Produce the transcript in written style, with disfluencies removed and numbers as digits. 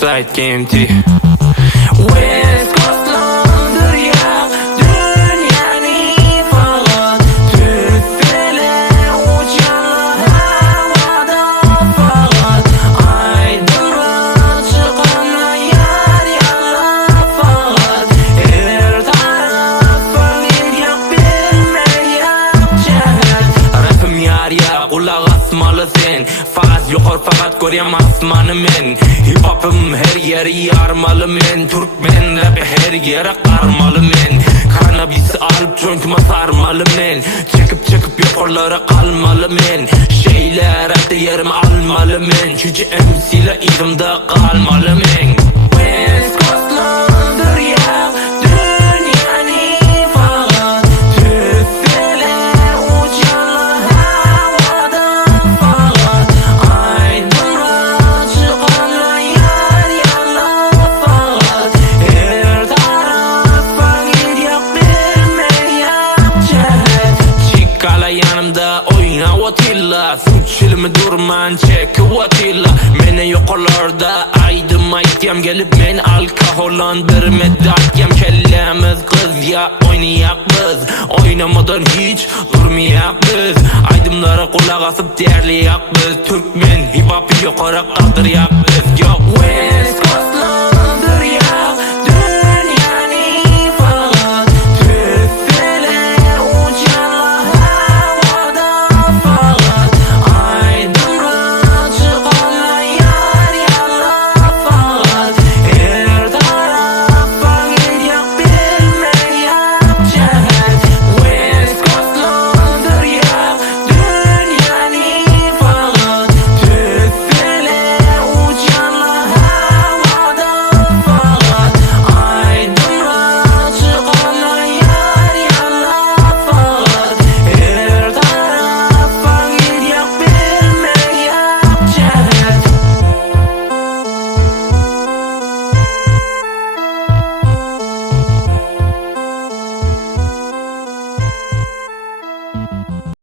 Westside KMT West Coast'lan Suryagh Dunyani fakat tüfeyle uçanlar havada fakat aydınlığa çıkanlar yar yallah fakat her tarafın ilyak bilmeyak cehet rapim yar ya kulak asmalı sen faz yuqor fakat göreyim asmanı men hip hop'ım her yeri yarmalı men turkmenrap her yere qarmalı men kanabis alıp jointuma sarmalı men çekip yuqorlara qalmalı men şeyler atı yerim almalı men çünkü MC'le elimde qalmalı men West Coast'lan Suryagh Dunyani fakat tüfeyle uçanlar havada fakat aydınlığa çıkanlar yar yallah fakat her tarafın ilyak bilmeyak cehet Çıkkala yanımda oyna otilla Suçilimi durman çeki otilla Mene yuqorlarda aydım aytiyam gelip men alkohollandırmedi aytiyam kellemiz kız ya oynayak biz Oynamadan hiç durmayak biz Aydımlara kulak asıp derliyak biz Türkmen hip hop'ı yuqora qaldıryak biz Yo West Coast